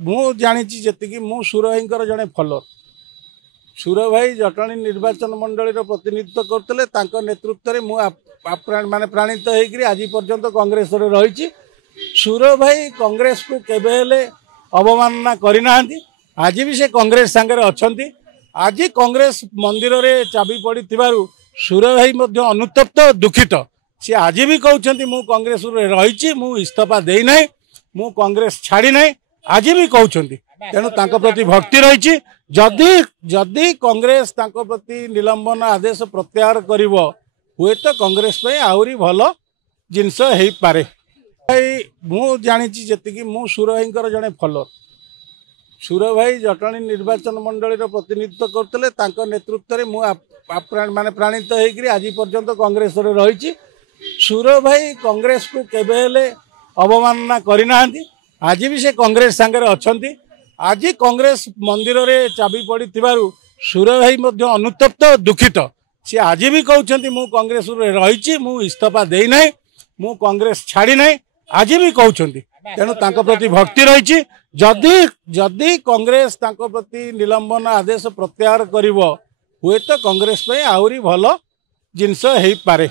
मु जानी जी मु सुर भाई जड़े फॉलोअर सुर भाई जटणी निर्वाचन मंडली प्रतिनिधित्व करते नेतृत्व में माने प्राणित होकर आज पर्यंत कांग्रेस रही सुर भाई कांग्रेस को केबे अवमानना करना आज भी से कांग्रेस सांगे अच्छा आज कांग्रेस मंदिर रे चाबी पड़ी सुर भाई अनुतप्त दुखित सी आज भी कहते मु कांग्रेस रही मु इस्तीफा देना मु कांग्रेस छाड़ी ना आज भी कहते तेणु प्रति भक्ति रही जदि जदि कांग्रेस प्रति निलंबन आदेश प्रत्याहार कर हुए तो कांग्रेस आहरी भल जिनस हो पारे भाई मु जानी जी मु सुर भाई जड़े फॉलोअर सुर भाई जटणी निर्वाचन मंडली प्रतिनिधित्व करते नेतृत्व में माने प्राणित होकर आज पर्यंत कांग्रेस रही सुर भाई कांग्रेस को केबे अवमानना करना आज भी से कांग्रेस सांगे अच्छा आज कांग्रेस मंदिर रे चाबी पड़ी सुर भाई अनुतप्त दुखित सी आज भी कहते मु कांग्रेस रही मु इस्तीफा देना मु कांग्रेस छाड़ी ना आज भी कहते तेणु प्रति भक्ति रही जदि जदि कांग्रेस प्रति निलंबन आदेश प्रत्याहार कर हुए तो कांग्रेस आहरी भल जिनस हो पारे।